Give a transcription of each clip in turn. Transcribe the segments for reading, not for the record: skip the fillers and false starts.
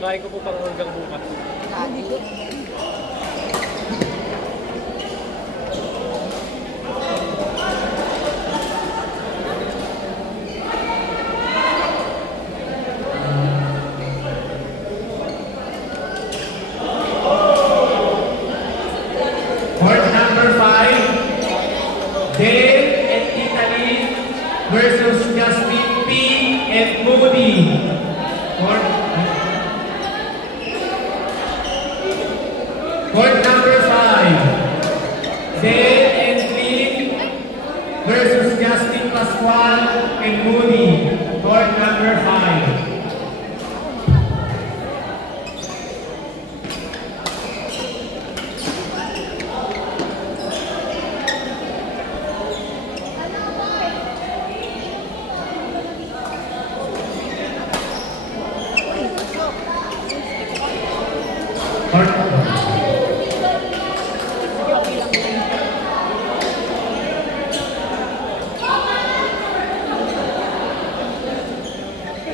Kain ko po pang hanggang bukas. Court number 5, Dale and Italy versus Justin P. and Moody. Court number 5, Dale and Lee versus Justin Pascual and Moody. Court number 5.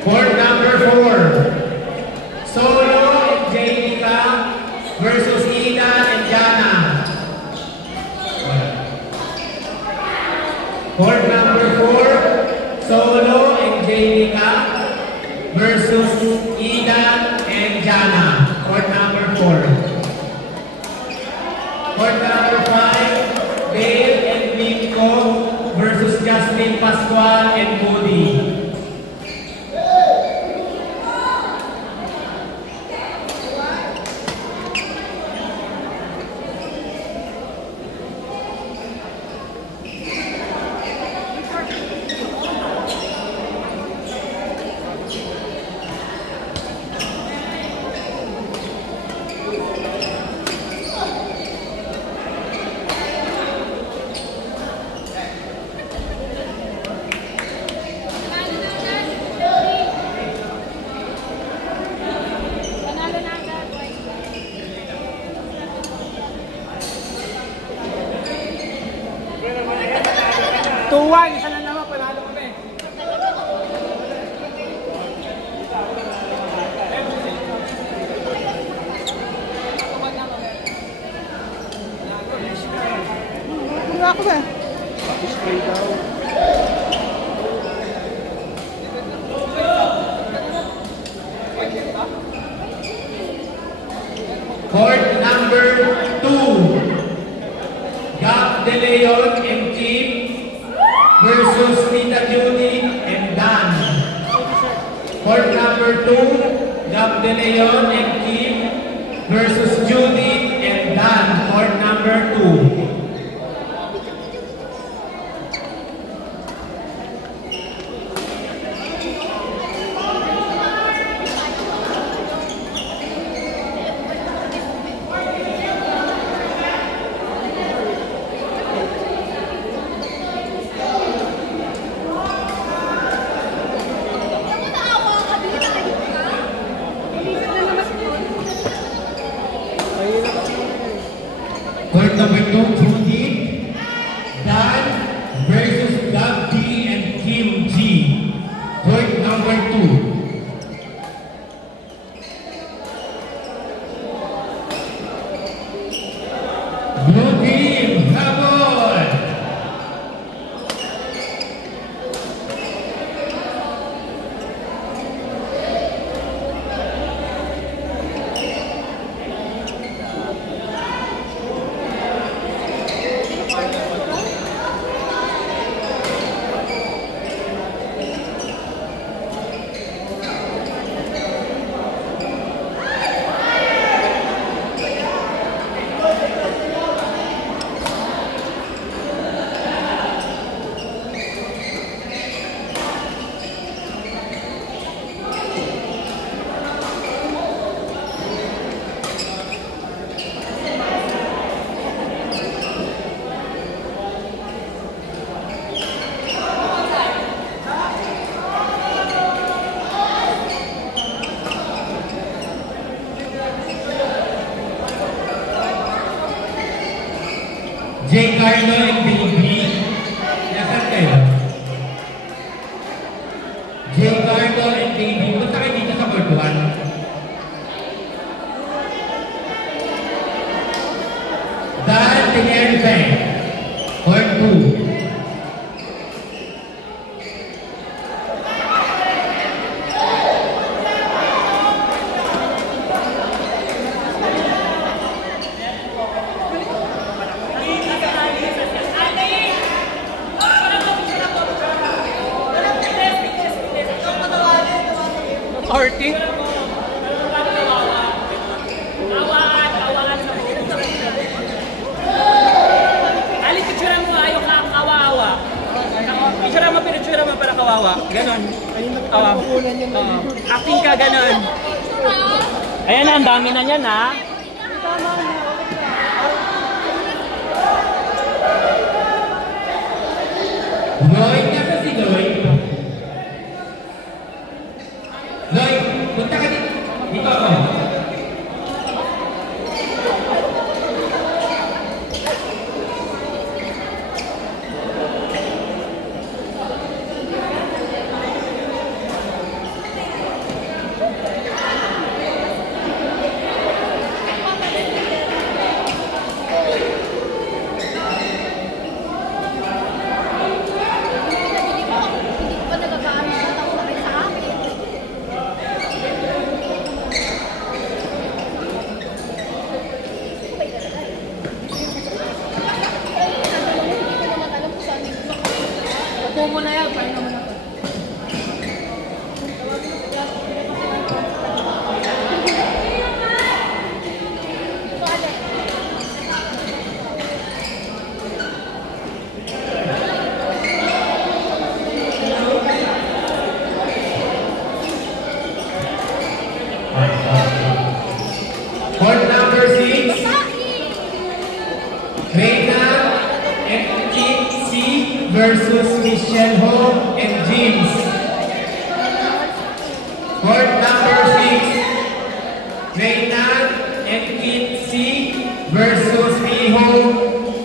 Court number 4, Solo and Janica versus Ina and Jana. Court number 4, Solo and Janica versus Ina and Jana. Court number 4. Court number 5, Dale and Minko versus Justin Pascual and Moody. Tuwan, isa lang naman, panalo kami. Wala ako ba? Spray daw. Court number 2, Gab De Leon and Kim versus Tita Judy and Dan. Court number 2, Gab De Leon and Kim versus Judy and Dan. Court number 2. Court number 2, Judy, Dan versus Gab D and Kim G. Court number 2. Blue team, habol! J. Carlo and Baby. Nasaan kayo? J. Carlo and Baby. Punta kayo dito sa court 1. Arty? Ali, picture mo ayaw ka kawawa. Picture mo, picture mo para kawawa. Ganon. Acting ka ganon. Ayan na, ang dami na niyan ha. Lloyd, nasa si Lloyd? Lloyd, punta ka dito. Dito ako. Mo na yan, paano mo na to? Court number 6. Reina and C versus Michelle Ho and James. Court number 6. Reina and C versus Miho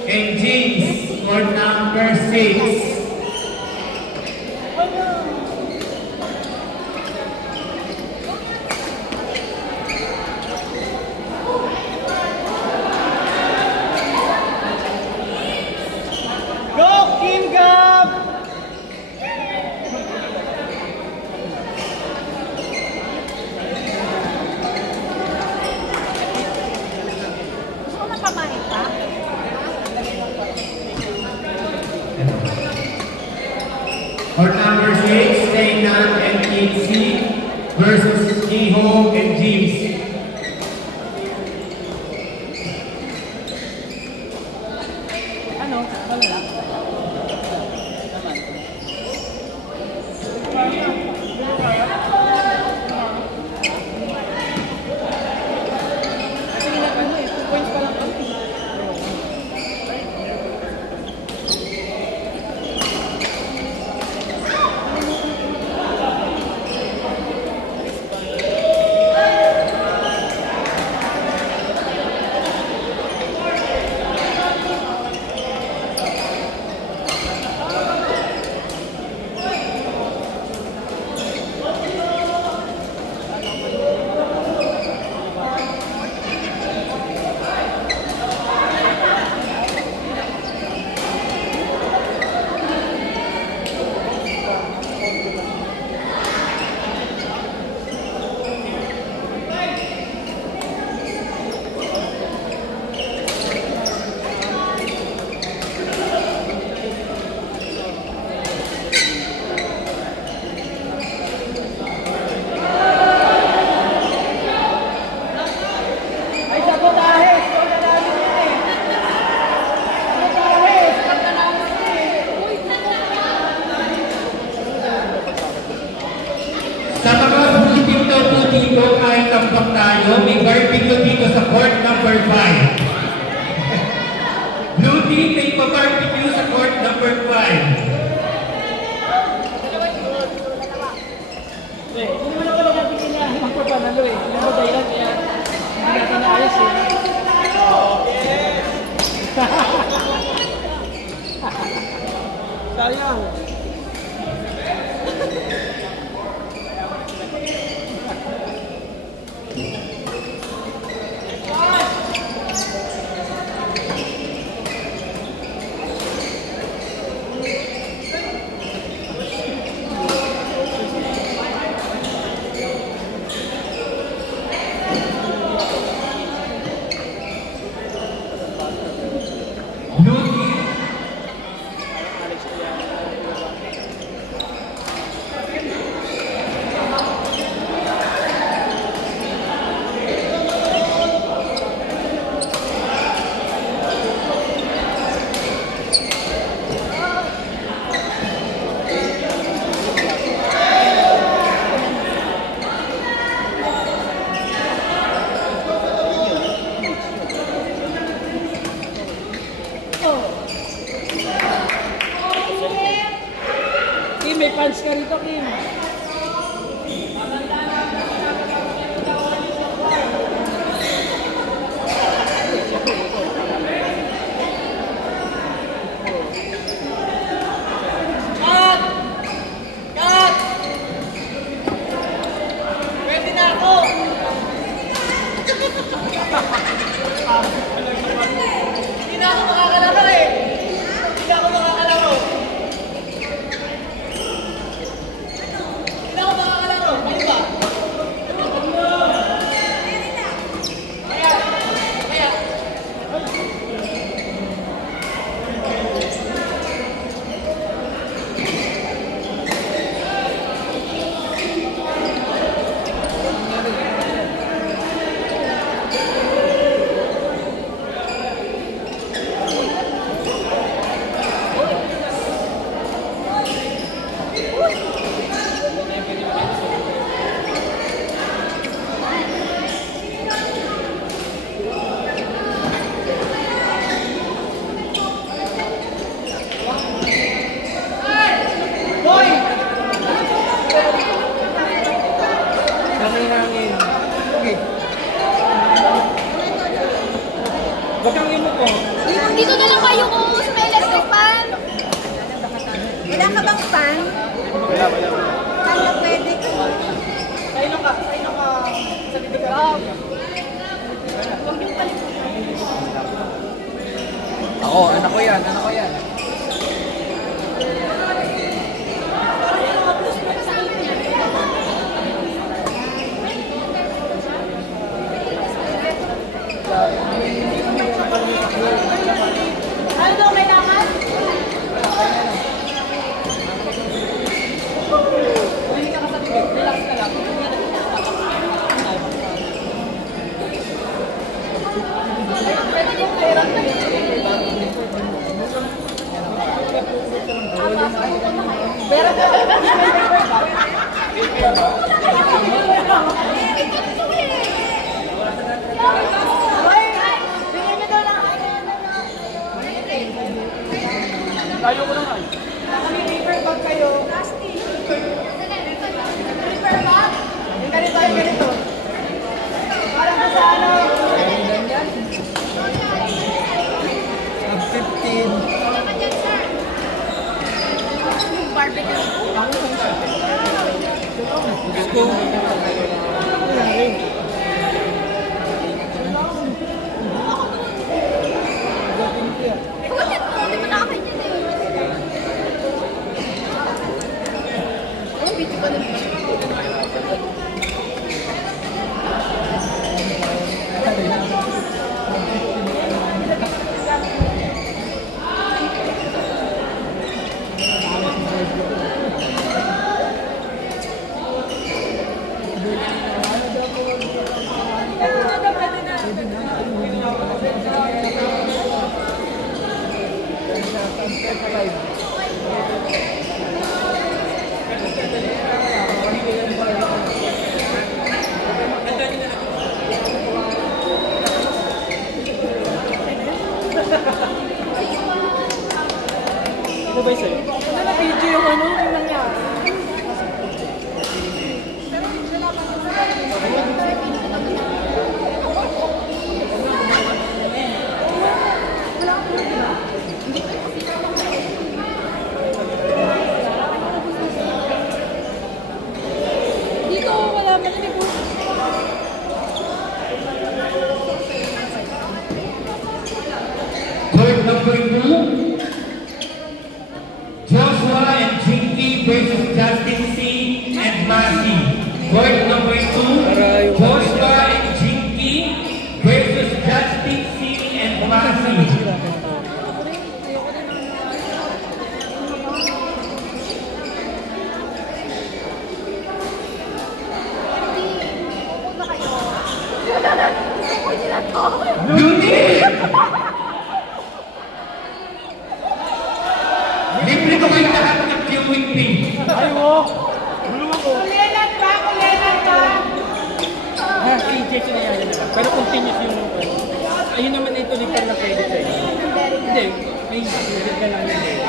and James. Court number 6. Go, Kim Gab! Gusto ko napamahin pa? Court number 6, Reina and C versus Miho and James. Ano? Wala. Kasi ano eh, 2 points pa lang kami. ka rito, Kim. Hindi na ako makakalaro eh. Hindi na ako makakalaro. Hindi na ako makakalaro. Ano ba? Kaya. Boy! Hangin-hangin. Okay. Wag kang imo ko. Dito na lang kayo kung sa may electric fan. Wala ka bang fan? Wala. Kaya pwede ka. Sa'yo ka sa bibig ka. Huwag yung palitan. Ako, anak ko yan. Ano daw kailangan? Hindi ka sa bibig. Relax ka lang. Pwede din pera. Pero Tayo ko lang ay. kami paper bag kayo. Paper bag? Yung ganito. Parang sa ano. Naman yan, sir. Barbecue. Bakit? Hindi mo na akin yun eh. Oh, video ka na. Ano ba sa'yo? Ano na video yung ano? Yung nangyari? Dito, wala man na po. Court number 2, Joshua and Jinky versus Justin C. and Masi. Court number 2, Joshua and Jinky versus Justin C. and Masi. Unit! Libre ko kayo lahat ng viewing fee. Kulelan ka! Ha, PJ na yan. Pero continuous yung ayun naman ito lipat na credit sa'yo. Hindi, may credit ka lang yun.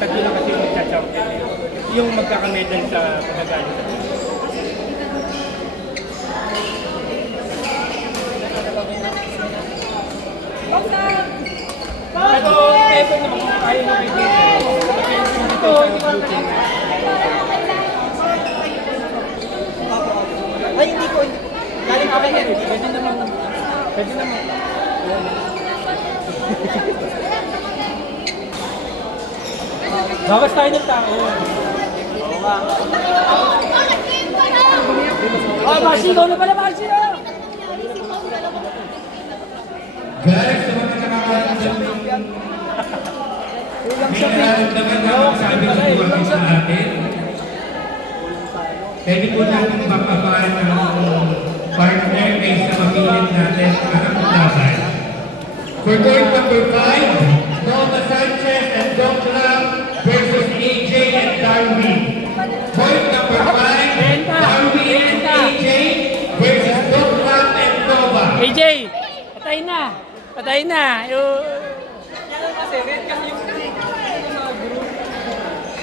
tatlo na kasi yung magcha-champion. Yung magkakamedal sa pagkagaling sa team. Pero eto naman, ayaw na kayo dito. Ito, routine. Ay, hindi ko. Galing pa kayo. Pwede naman. Pwede naman. Bawas tayo ng tao. Oo nga. Oh, Marcino na pala, Marcino! Guys, sa mga nakakaramdam may nararamdaman na magsabi sa buwan sa atin. Pwede po natin mapaparan ng partner kaysa mapilit natin ang laban. For court number 5, Nova Sanchez and Doc Lam versus AJ and Darwin. Court number 5, Darwin and AJ versus Doc Lam and Nova. AJ, patay na! Patay na!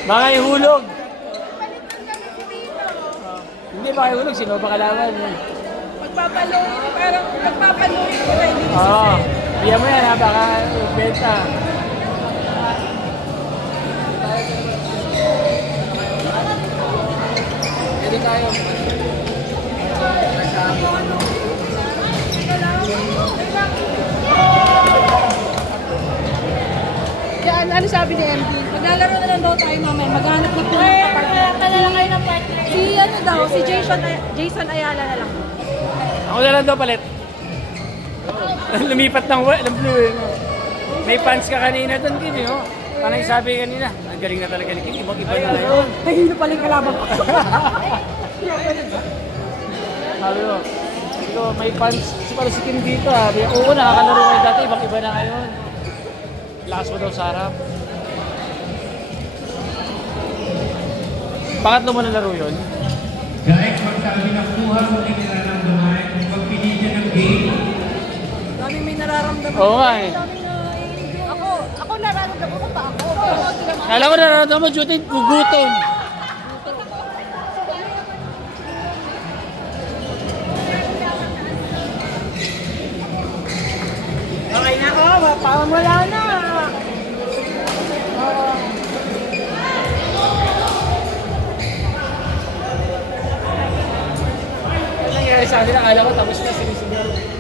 Baka ihulog! Hindi, baka ihulog. Sino ba kalaban? Magpapaluin, parang magpapaluin ko na hindi ko Oo. sa Biyan mo yan ha, baka benta. Pwede tayo. Yan, ano sabi ni MD? Maglalaro na lang daw tayo mamaya. Maghanap na po ng Kaya ka na lang kayo ng partner. Si ano daw, si Jason Ayala na lang. Ako na lang daw palit. Lumipat ng blue eh. May fans ka kanina doon, Kim eh. Oh. Parang sabi kanina, ang galing na talaga ni Kim. Ibang-iba na yun. Nahilo pala yung kalaban ko. Sabi ko, ito, may fans para si Kim dito ha. Oo, nakakalaro kayo dati, ibang-iba na ngayon. Lakas mo daw sa harap. Bakit mo na laro yun? Guys, pag sabi na kuha mo din nararamdaman, kung pagpili ng game, Dami may nararamdaman. Oo nga eh. Ako nararamdaman ko pa ako. Alam ko nararamdaman mo, Jutin, gugutom. Okay na ako, parang wala na. Ano nangyari sa kanila? Akala ko tapos na sinisigaw.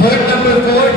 court number 4,